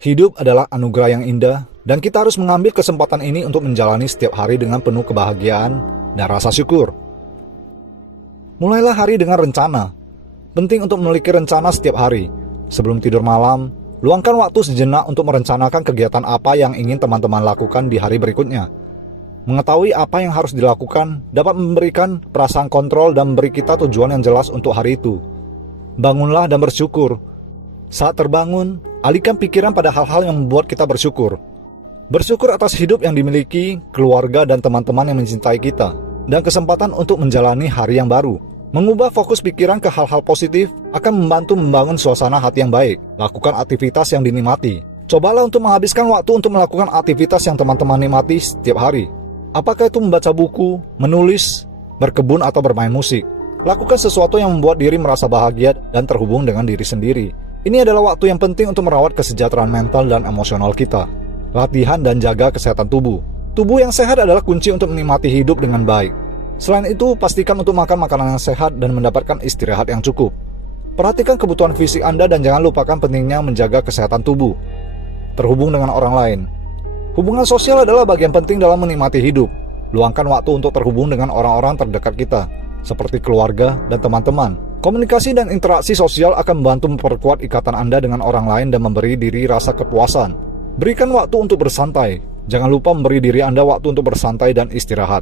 Hidup adalah anugerah yang indah, dan kita harus mengambil kesempatan ini untuk menjalani setiap hari dengan penuh kebahagiaan dan rasa syukur. Mulailah hari dengan rencana. Penting untuk memiliki rencana setiap hari. Sebelum tidur malam, luangkan waktu sejenak untuk merencanakan kegiatan apa yang ingin teman-teman lakukan di hari berikutnya. Mengetahui apa yang harus dilakukan dapat memberikan perasaan kontrol dan memberi kita tujuan yang jelas untuk hari itu. Bangunlah dan bersyukur. Saat terbangun, alihkan pikiran pada hal-hal yang membuat kita bersyukur. Bersyukur atas hidup yang dimiliki, keluarga dan teman-teman yang mencintai kita, dan kesempatan untuk menjalani hari yang baru. Mengubah fokus pikiran ke hal-hal positif akan membantu membangun suasana hati yang baik. Lakukan aktivitas yang dinikmati. Cobalah untuk menghabiskan waktu untuk melakukan aktivitas yang teman-teman nikmati setiap hari. Apakah itu membaca buku, menulis, berkebun atau bermain musik. Lakukan sesuatu yang membuat diri merasa bahagia dan terhubung dengan diri sendiri. Ini adalah waktu yang penting untuk merawat kesejahteraan mental dan emosional kita. Latihan dan jaga kesehatan tubuh. Tubuh yang sehat adalah kunci untuk menikmati hidup dengan baik. Selain itu, pastikan untuk makan makanan yang sehat dan mendapatkan istirahat yang cukup. Perhatikan kebutuhan fisik Anda dan jangan lupakan pentingnya menjaga kesehatan tubuh. Terhubung dengan orang lain. Hubungan sosial adalah bagian penting dalam menikmati hidup. Luangkan waktu untuk terhubung dengan orang-orang terdekat kita, seperti keluarga dan teman-teman. Komunikasi dan interaksi sosial akan membantu memperkuat ikatan Anda dengan orang lain dan memberi diri rasa kepuasan. Berikan waktu untuk bersantai. Jangan lupa memberi diri Anda waktu untuk bersantai dan istirahat.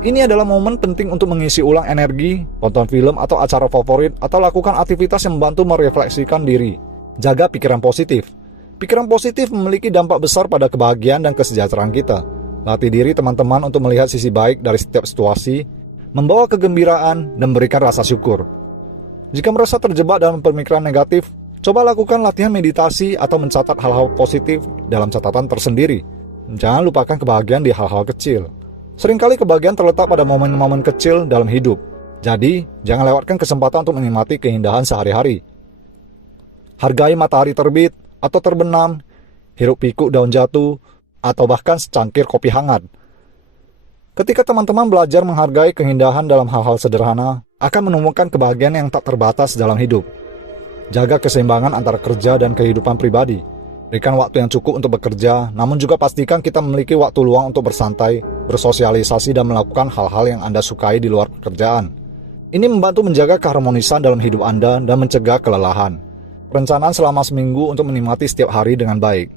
Ini adalah momen penting untuk mengisi ulang energi, tonton film atau acara favorit, atau lakukan aktivitas yang membantu merefleksikan diri. Jaga pikiran positif. Pikiran positif memiliki dampak besar pada kebahagiaan dan kesejahteraan kita. Latih diri teman-teman untuk melihat sisi baik dari setiap situasi, membawa kegembiraan, dan memberikan rasa syukur. Jika merasa terjebak dalam pemikiran negatif, coba lakukan latihan meditasi atau mencatat hal-hal positif dalam catatan tersendiri. Jangan lupakan kebahagiaan di hal-hal kecil. Seringkali kebahagiaan terletak pada momen-momen kecil dalam hidup. Jadi, jangan lewatkan kesempatan untuk menikmati keindahan sehari-hari. Hargai matahari terbit atau terbenam, hiruk pikuk daun jatuh, atau bahkan secangkir kopi hangat. Ketika teman-teman belajar menghargai keindahan dalam hal-hal sederhana, akan menemukan kebahagiaan yang tak terbatas dalam hidup. Jaga keseimbangan antara kerja dan kehidupan pribadi. Berikan waktu yang cukup untuk bekerja, namun juga pastikan kita memiliki waktu luang untuk bersantai, bersosialisasi, dan melakukan hal-hal yang Anda sukai di luar pekerjaan. Ini membantu menjaga keharmonisan dalam hidup Anda dan mencegah kelelahan. Perencanaan selama seminggu untuk menikmati setiap hari dengan baik.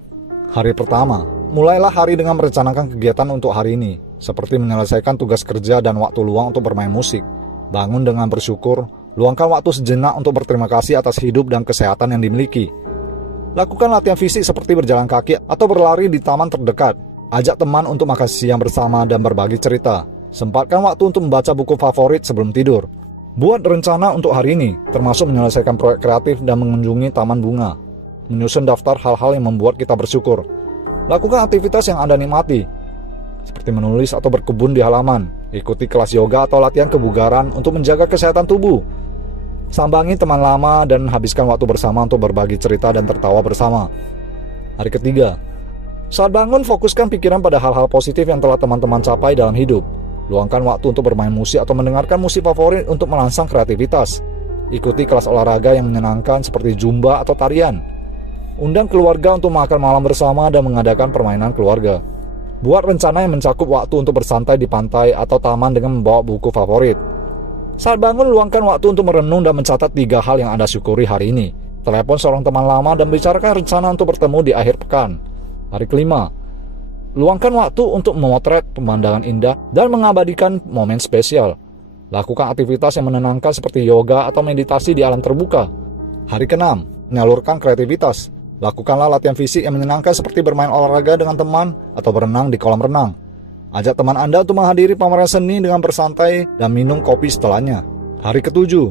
Hari pertama, mulailah hari dengan merencanakan kegiatan untuk hari ini, seperti menyelesaikan tugas kerja dan waktu luang untuk bermain musik. Bangun dengan bersyukur, luangkan waktu sejenak untuk berterima kasih atas hidup dan kesehatan yang dimiliki. Lakukan latihan fisik seperti berjalan kaki atau berlari di taman terdekat. Ajak teman untuk makan siang bersama dan berbagi cerita. Sempatkan waktu untuk membaca buku favorit sebelum tidur. Buat rencana untuk hari ini, termasuk menyelesaikan proyek kreatif dan mengunjungi taman bunga. Menyusun daftar hal-hal yang membuat kita bersyukur. Lakukan aktivitas yang Anda nikmati, seperti menulis atau berkebun di halaman. Ikuti kelas yoga atau latihan kebugaran untuk menjaga kesehatan tubuh. Sambangi teman lama dan habiskan waktu bersama untuk berbagi cerita dan tertawa bersama. Hari ketiga, saat bangun fokuskan pikiran pada hal-hal positif yang telah teman-teman capai dalam hidup. Luangkan waktu untuk bermain musik atau mendengarkan musik favorit untuk merangsang kreativitas. Ikuti kelas olahraga yang menyenangkan seperti zumba atau tarian. Undang keluarga untuk makan malam bersama dan mengadakan permainan keluarga. Buat rencana yang mencakup waktu untuk bersantai di pantai atau taman dengan membawa buku favorit. Saat bangun, luangkan waktu untuk merenung dan mencatat 3 hal yang Anda syukuri hari ini. Telepon seorang teman lama dan bicarakan rencana untuk bertemu di akhir pekan. Hari kelima, luangkan waktu untuk memotret pemandangan indah dan mengabadikan momen spesial. Lakukan aktivitas yang menenangkan seperti yoga atau meditasi di alam terbuka. Hari keenam, menyalurkan kreativitas. Lakukanlah latihan fisik yang menyenangkan seperti bermain olahraga dengan teman atau berenang di kolam renang. Ajak teman Anda untuk menghadiri pameran seni dengan bersantai dan minum kopi setelahnya. Hari ketujuh,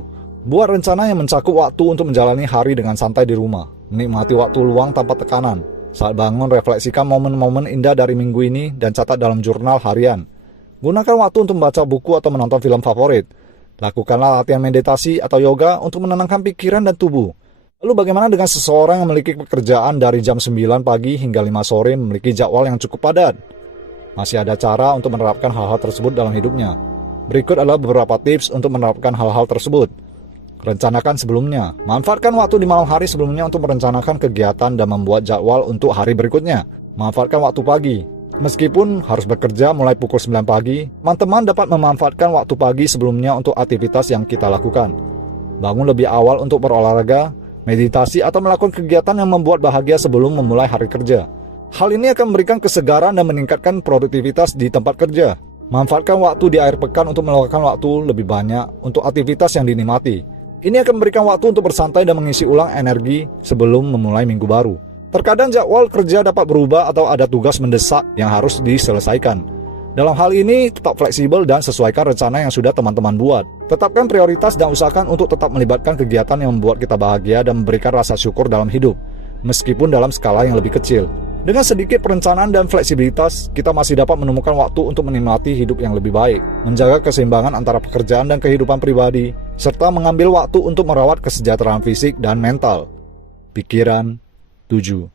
buat rencana yang mencakup waktu untuk menjalani hari dengan santai di rumah. Menikmati waktu luang tanpa tekanan. Saat bangun, refleksikan momen-momen indah dari minggu ini dan catat dalam jurnal harian. Gunakan waktu untuk membaca buku atau menonton film favorit. Lakukanlah latihan meditasi atau yoga untuk menenangkan pikiran dan tubuh. Lalu bagaimana dengan seseorang yang memiliki pekerjaan dari jam 9 pagi hingga 5 sore memiliki jadwal yang cukup padat? Masih ada cara untuk menerapkan hal-hal tersebut dalam hidupnya. Berikut adalah beberapa tips untuk menerapkan hal-hal tersebut. Rencanakan sebelumnya. Manfaatkan waktu di malam hari sebelumnya untuk merencanakan kegiatan dan membuat jadwal untuk hari berikutnya. Manfaatkan waktu pagi. Meskipun harus bekerja mulai pukul 9 pagi, teman-teman dapat memanfaatkan waktu pagi sebelumnya untuk aktivitas yang kita lakukan. Bangun lebih awal untuk berolahraga, meditasi, atau melakukan kegiatan yang membuat bahagia sebelum memulai hari kerja. Hal ini akan memberikan kesegaran dan meningkatkan produktivitas di tempat kerja. Manfaatkan waktu di akhir pekan untuk melakukan waktu lebih banyak untuk aktivitas yang dinikmati. Ini akan memberikan waktu untuk bersantai dan mengisi ulang energi sebelum memulai minggu baru. Terkadang jadwal kerja dapat berubah atau ada tugas mendesak yang harus diselesaikan. Dalam hal ini, tetap fleksibel dan sesuaikan rencana yang sudah teman-teman buat. Tetapkan prioritas dan usahakan untuk tetap melibatkan kegiatan yang membuat kita bahagia dan memberikan rasa syukur dalam hidup, meskipun dalam skala yang lebih kecil. Dengan sedikit perencanaan dan fleksibilitas, kita masih dapat menemukan waktu untuk menikmati hidup yang lebih baik, menjaga keseimbangan antara pekerjaan dan kehidupan pribadi, serta mengambil waktu untuk merawat kesejahteraan fisik dan mental. Pikiran 7.